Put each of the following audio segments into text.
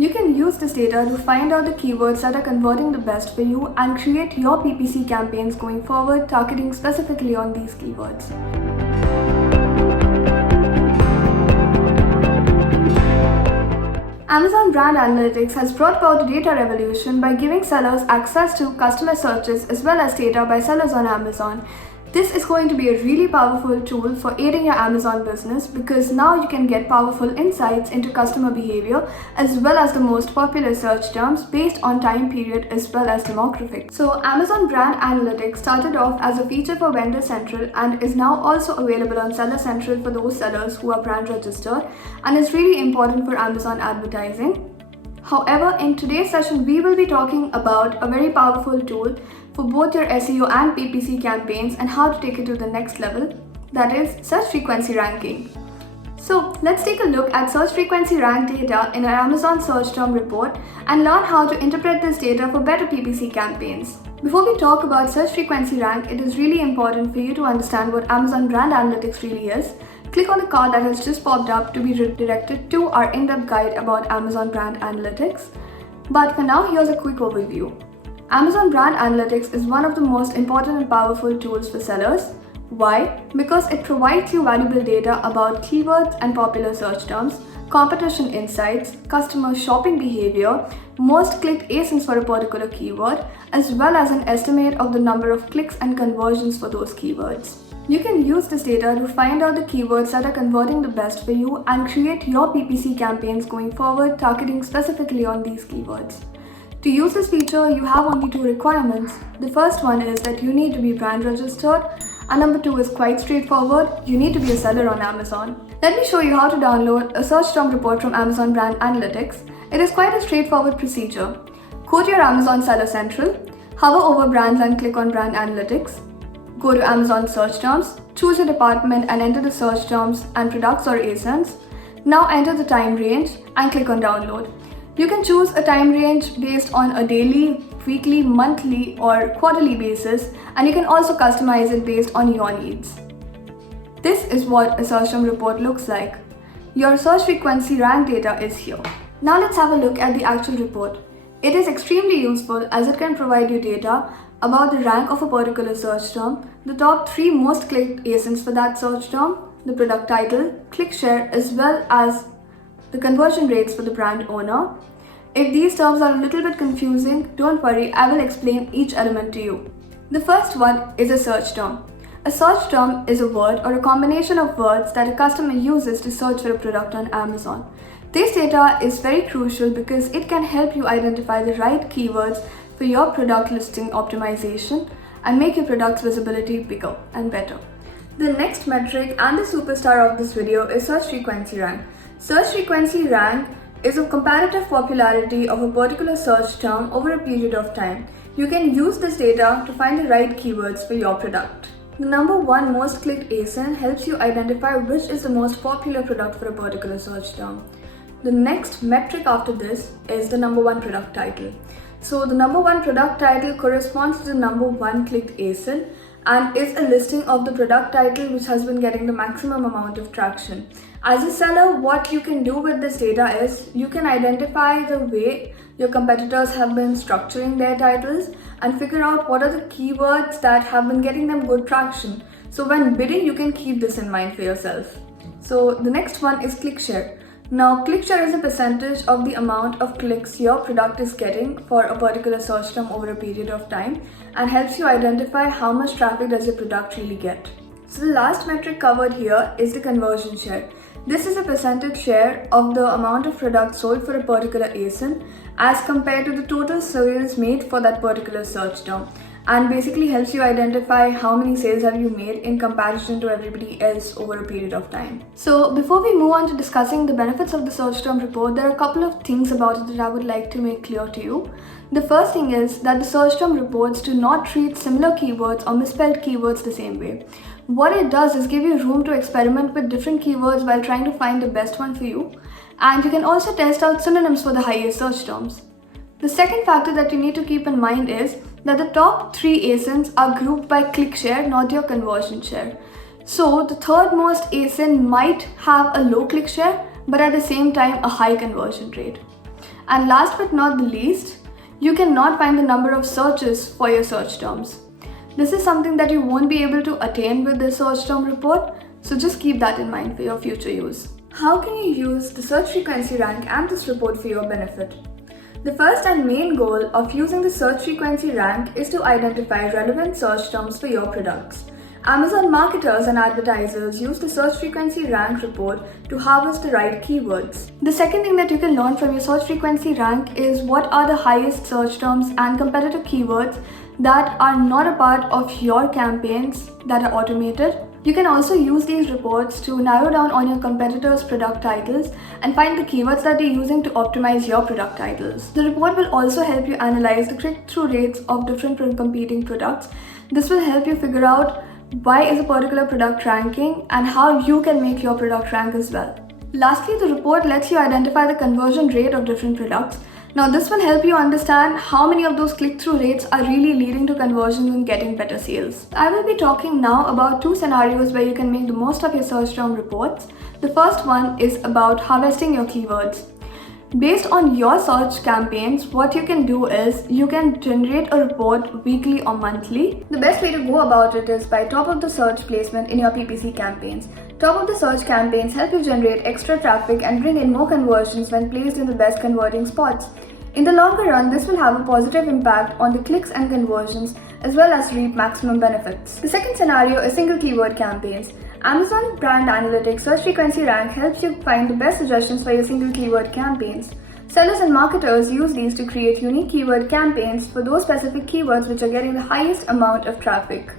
You can use this data to find out the keywords that are converting the best for you and create your PPC campaigns going forward, targeting specifically on these keywords. Amazon Brand Analytics has brought about the data revolution by giving sellers access to customer searches as well as data by sellers on Amazon. This is going to be a really powerful tool for aiding your Amazon business because now you can get powerful insights into customer behavior as well as the most popular search terms based on time period as well as demographic. So Amazon Brand Analytics started off as a feature for Vendor Central and is now also available on Seller Central for those sellers who are brand registered and is really important for Amazon advertising. However, in today's session, we will be talking about a very powerful tool for both your SEO and PPC campaigns and how to take it to the next level, that is search frequency ranking. So let's take a look at search frequency rank data in our Amazon search term report and learn how to interpret this data for better PPC campaigns. Before we talk about search frequency rank, it is really important for you to understand what Amazon Brand Analytics really is. Click on the card that has just popped up to be redirected to our in-depth guide about Amazon Brand Analytics. But for now, here's a quick overview. Amazon Brand Analytics is one of the most important and powerful tools for sellers. Why? Because it provides you valuable data about keywords and popular search terms, competition insights, customer shopping behavior, most clicked ASINs for a particular keyword, as well as an estimate of the number of clicks and conversions for those keywords. You can use this data to find out the keywords that are converting the best for you and create your PPC campaigns going forward, targeting specifically on these keywords. To use this feature, you have only two requirements. The first one is that you need to be brand registered, and number two is quite straightforward, you need to be a seller on Amazon. Let me show you how to download a search term report from Amazon Brand Analytics. It is quite a straightforward procedure. Go to your Amazon Seller Central, hover over brands and click on Brand Analytics. Go to Amazon search terms, choose your department and enter the search terms and products or ASINs. Now enter the time range and click on download. You can choose a time range based on a daily, weekly, monthly or quarterly basis, and you can also customize it based on your needs. This is what a search term report looks like. Your search frequency rank data is here. Now let's have a look at the actual report. It is extremely useful as it can provide you data about the rank of a particular search term, the top 3 most clicked ASINs for that search term, the product title, click share, as well as the conversion rates for the brand owner. If these terms are a little bit confusing, don't worry, I will explain each element to you. The first one is a search term. A search term is a word or a combination of words that a customer uses to search for a product on Amazon. This data is very crucial because it can help you identify the right keywords for your product listing optimization and make your product's visibility bigger and better. The next metric and the superstar of this video is search frequency rank. Search frequency rank is a comparative popularity of a particular search term over a period of time. You can use this data to find the right keywords for your product. The number 1 most clicked ASIN helps you identify which is the most popular product for a particular search term. The next metric after this is the number 1 product title. So the number 1 product title corresponds to the number 1 clicked ASIN and is a listing of the product title which has been getting the maximum amount of traction. As a seller, what you can do with this data is you can identify the way your competitors have been structuring their titles and figure out what are the keywords that have been getting them good traction. So when bidding, you can keep this in mind for yourself. So the next one is click share. Now, click share is a percentage of the amount of clicks your product is getting for a particular search term over a period of time and helps you identify how much traffic does your product really get. So the last metric covered here is the conversion share. This is a percentage share of the amount of products sold for a particular ASIN as compared to the total sales made for that particular search term, and basically helps you identify how many sales have you made in comparison to everybody else over a period of time. So before we move on to discussing the benefits of the search term report, there are a couple of things about it that I would like to make clear to you. The first thing is that the search term reports do not treat similar keywords or misspelled keywords the same way. What it does is give you room to experiment with different keywords while trying to find the best one for you, and you can also test out synonyms for the highest search terms. The second factor that you need to keep in mind is that the top 3 ASINs are grouped by click share, not your conversion share. So the third most ASIN might have a low click share, but at the same time a high conversion rate. And last but not the least, you cannot find the number of searches for your search terms. This is something that you won't be able to attain with the search term report, so just keep that in mind for your future use. How can you use the search frequency rank and this report for your benefit? The first and main goal of using the search frequency rank is to identify relevant search terms for your products. Amazon marketers and advertisers use the search frequency rank report to harvest the right keywords. The second thing that you can learn from your search frequency rank is what are the highest search terms and competitive keywords that are not a part of your campaigns that are automated. You can also use these reports to narrow down on your competitors' product titles and find the keywords that they're using to optimize your product titles. The report will also help you analyze the click-through rates of different competing products. This will help you figure out why is a particular product ranking and how you can make your product rank as well. Lastly, the report lets you identify the conversion rate of different products. Now this will help you understand how many of those click-through rates are really leading to conversions and getting better sales. I will be talking now about two scenarios where you can make the most of your search term reports. The first one is about harvesting your keywords. Based on your search campaigns, what you can do is you can generate a report weekly or monthly. The best way to go about it is by top of the search placement in your PPC campaigns. Top of the search campaigns help you generate extra traffic and bring in more conversions when placed in the best converting spots. In the longer run, this will have a positive impact on the clicks and conversions as well as reap maximum benefits. The second scenario is single keyword campaigns. Amazon Brand Analytics Search Frequency Rank helps you find the best suggestions for your single keyword campaigns. Sellers and marketers use these to create unique keyword campaigns for those specific keywords which are getting the highest amount of traffic.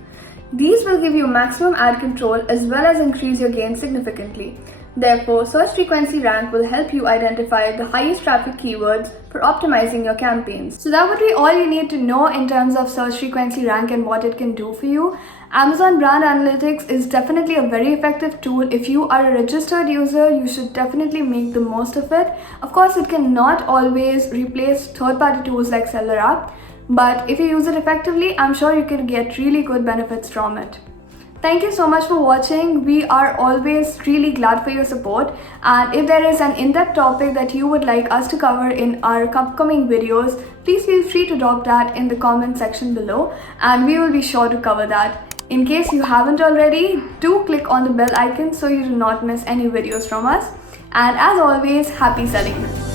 These will give you maximum ad control as well as increase your gains significantly. Therefore, Search Frequency Rank will help you identify the highest traffic keywords for optimizing your campaigns. So that would be all you need to know in terms of Search Frequency Rank and what it can do for you. Amazon Brand Analytics is definitely a very effective tool. If you are a registered user, you should definitely make the most of it. Of course, it cannot always replace third-party tools like SellerApp, but if you use it effectively, I'm sure you can get really good benefits from it. Thank you so much for watching. We are always really glad for your support, and if there is an in-depth topic that you would like us to cover in our upcoming videos, please feel free to drop that in the comment section below and we will be sure to cover that. In case you haven't already, do click on the bell icon so you do not miss any videos from us. And as always, happy selling!